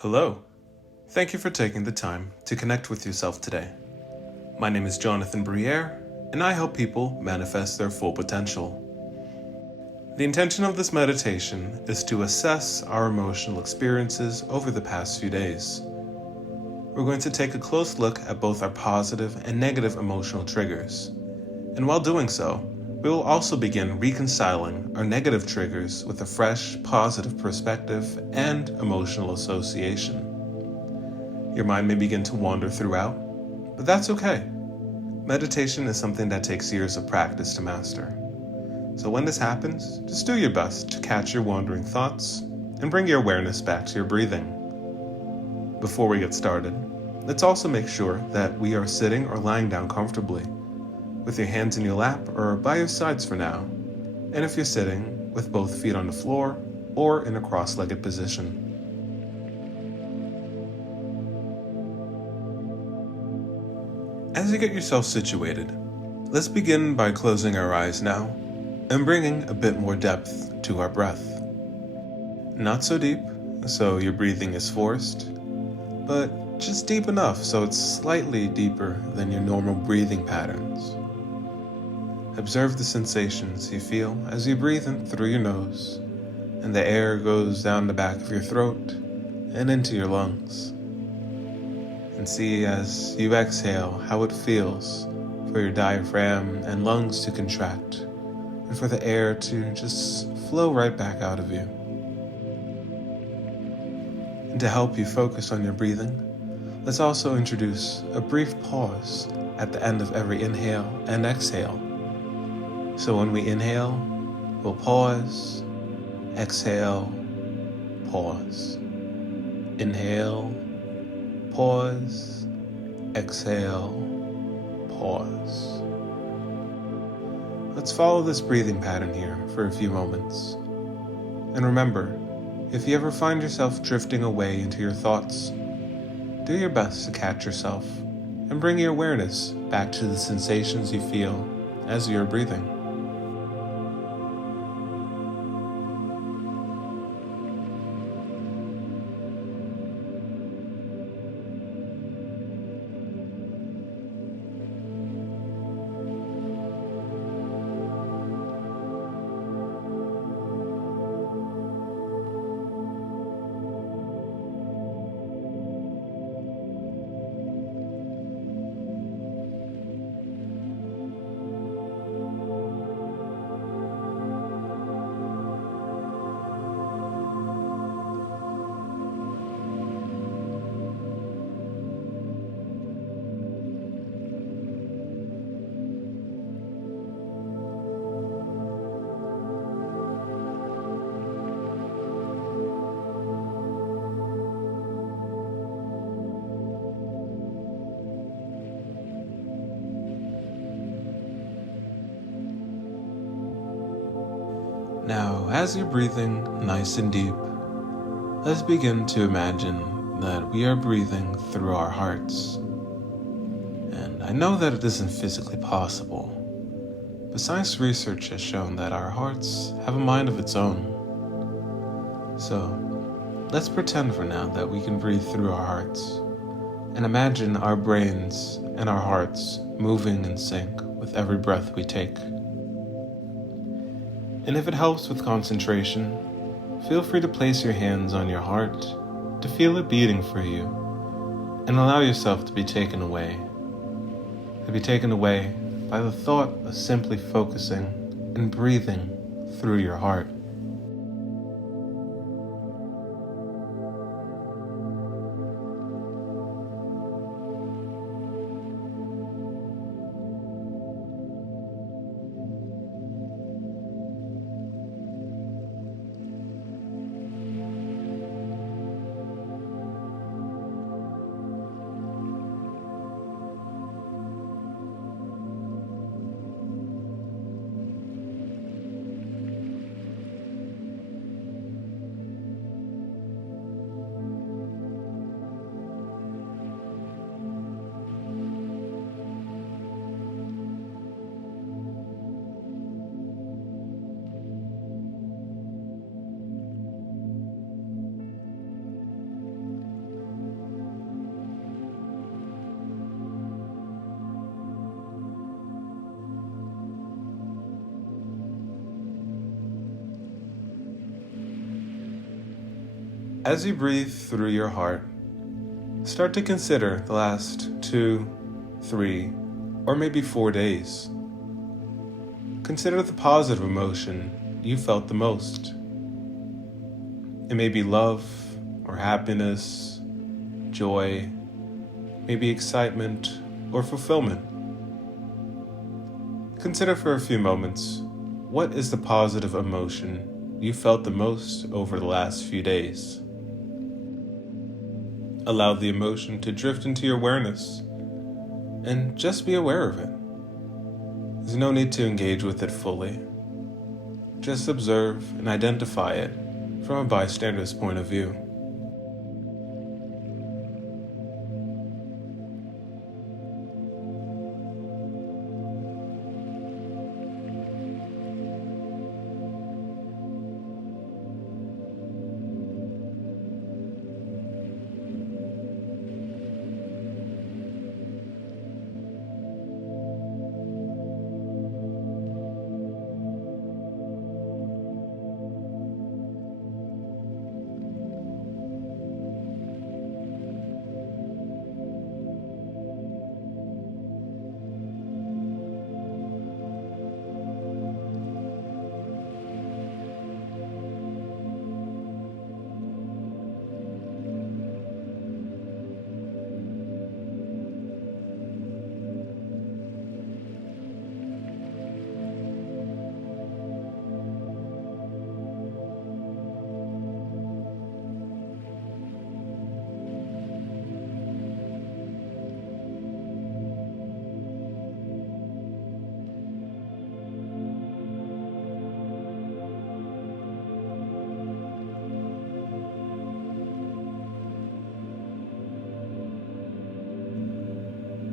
Hello. Thank you for taking the time to connect with yourself today. My name is Jonathan Briere, and I help people manifest their full potential. The intention of this meditation is to assess our emotional experiences over the past few days. We're going to take a close look at both our positive and negative emotional triggers. And while doing so, we will also begin reconciling our negative triggers with a fresh, positive perspective and emotional association. Your mind may begin to wander throughout, but that's okay. Meditation is something that takes years of practice to master. So when this happens, just do your best to catch your wandering thoughts and bring your awareness back to your breathing. Before we get started, let's also make sure that we are sitting or lying down comfortably, with your hands in your lap or by your sides for now, and if you're sitting, with both feet on the floor or in a cross-legged position. As you get yourself situated, let's begin by closing our eyes now and bringing a bit more depth to our breath. Not so deep, so your breathing is forced, but just deep enough so it's slightly deeper than your normal breathing patterns. Observe the sensations you feel as you breathe in through your nose, and the air goes down the back of your throat and into your lungs. And see as you exhale how it feels for your diaphragm and lungs to contract, and for the air to just flow right back out of you. And to help you focus on your breathing, let's also introduce a brief pause at the end of every inhale and exhale. So when we inhale, we'll pause, exhale, pause. Inhale, pause, exhale, pause. Let's follow this breathing pattern here for a few moments. And remember, if you ever find yourself drifting away into your thoughts, do your best to catch yourself and bring your awareness back to the sensations you feel as you're breathing. Now, as you're breathing nice and deep, let's begin to imagine that we are breathing through our hearts. And I know that it isn't physically possible, but science research has shown that our hearts have a mind of its own. So, let's pretend for now that we can breathe through our hearts, and imagine our brains and our hearts moving in sync with every breath we take. And if it helps with concentration, feel free to place your hands on your heart to feel it beating for you, and allow yourself to be taken away by the thought of simply focusing and breathing through your heart. As you breathe through your heart, start to consider the last 2, 3, or maybe 4 days. Consider the positive emotion you felt the most. It may be love or happiness, joy, maybe excitement or fulfillment. Consider for a few moments, what is the positive emotion you felt the most over the last few days? Allow the emotion to drift into your awareness and just be aware of it. There's no need to engage with it fully. Just observe and identify it from a bystander's point of view.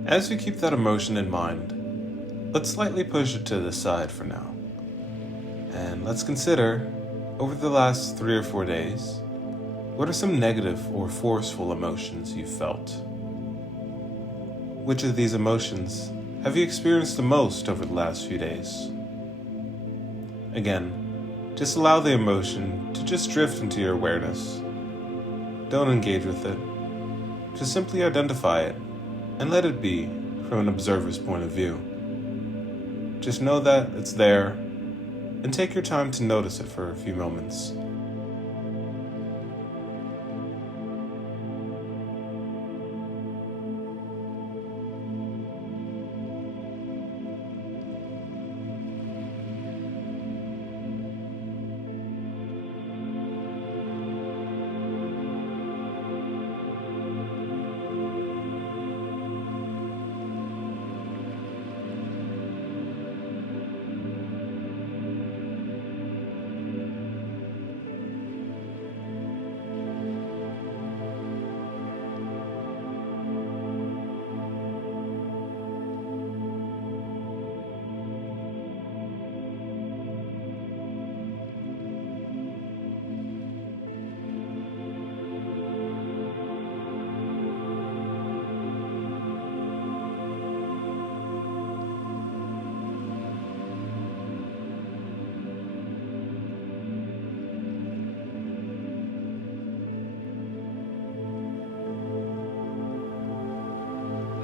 As you keep that emotion in mind, let's slightly push it to the side for now. And let's consider, over the last 3 or 4 days, what are some negative or forceful emotions you felt? Which of these emotions have you experienced the most over the last few days? Again, just allow the emotion to just drift into your awareness. Don't engage with it. Just simply identify it and let it be from an observer's point of view. Just know that it's there and take your time to notice it for a few moments.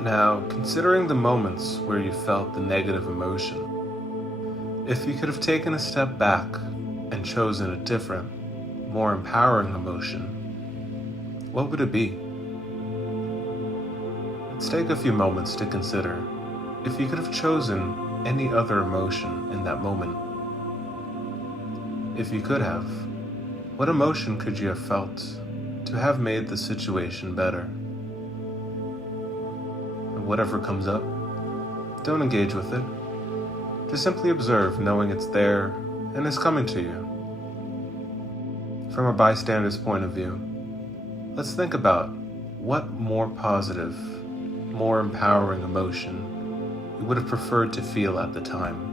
Now, considering the moments where you felt the negative emotion, if you could have taken a step back and chosen a different, more empowering emotion, what would it be? Let's take a few moments to consider if you could have chosen any other emotion in that moment. If you could have, what emotion could you have felt to have made the situation better? Whatever comes up, don't engage with it. Just simply observe, knowing it's there and is coming to you. From a bystander's point of view, let's think about what more positive, more empowering emotion you would have preferred to feel at the time.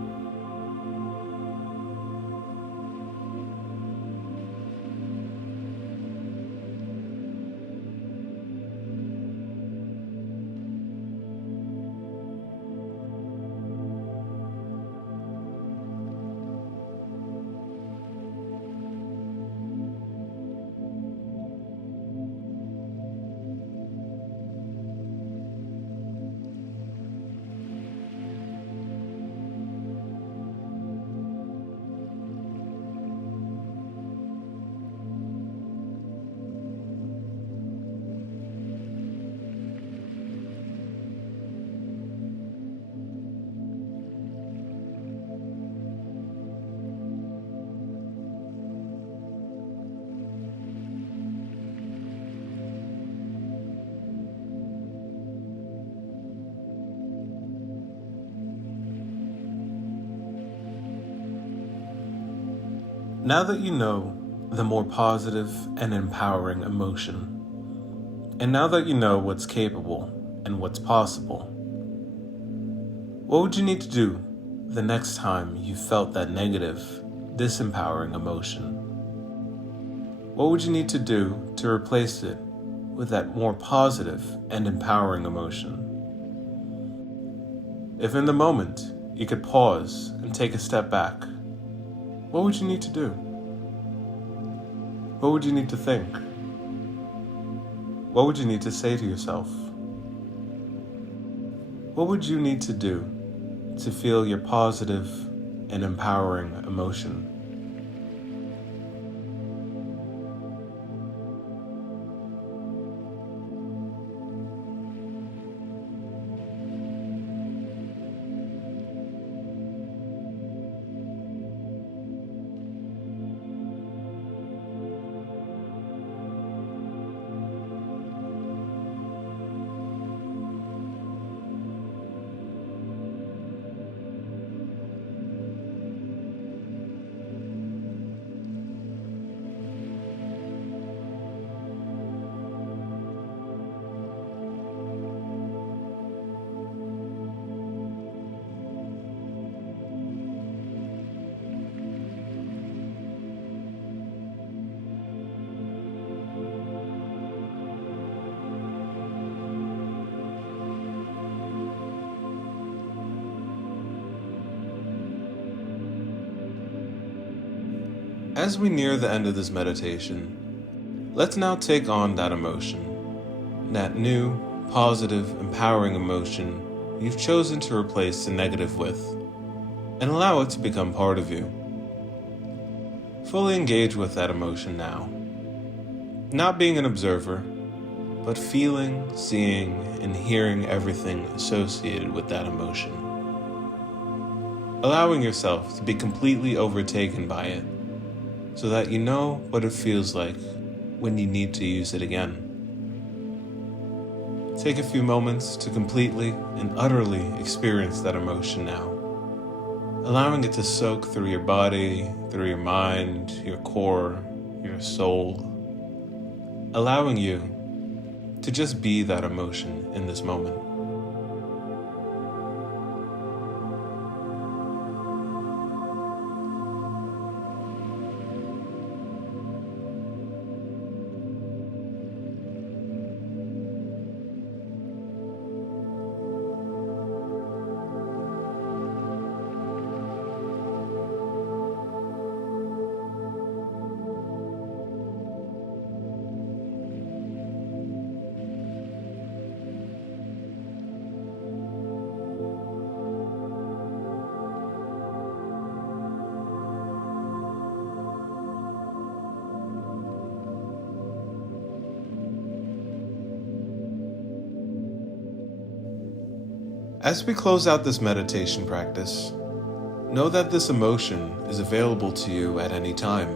Now that you know the more positive and empowering emotion, and now that you know what's capable and what's possible, what would you need to do the next time you felt that negative, disempowering emotion? What would you need to do to replace it with that more positive and empowering emotion? If in the moment you could pause and take a step back, what would you need to do? What would you need to think? What would you need to say to yourself? What would you need to do to feel your positive and empowering emotion? As we near the end of this meditation, let's now take on that emotion, that new, positive, empowering emotion you've chosen to replace the negative with, and allow it to become part of you. Fully engage with that emotion now, not being an observer, but feeling, seeing, and hearing everything associated with that emotion. Allowing yourself to be completely overtaken by it, so that you know what it feels like when you need to use it again. Take a few moments to completely and utterly experience that emotion now, allowing it to soak through your body, through your mind, your core, your soul, allowing you to just be that emotion in this moment. As we close out this meditation practice, know that this emotion is available to you at any time.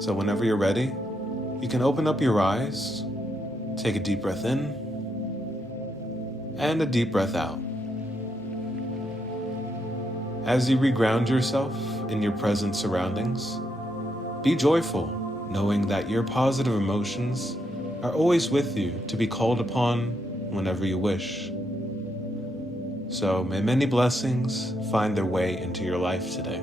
So whenever you're ready, you can open up your eyes, take a deep breath in, and a deep breath out. As you reground yourself in your present surroundings, be joyful, knowing that your positive emotions are always with you to be called upon whenever you wish. So may many blessings find their way into your life today.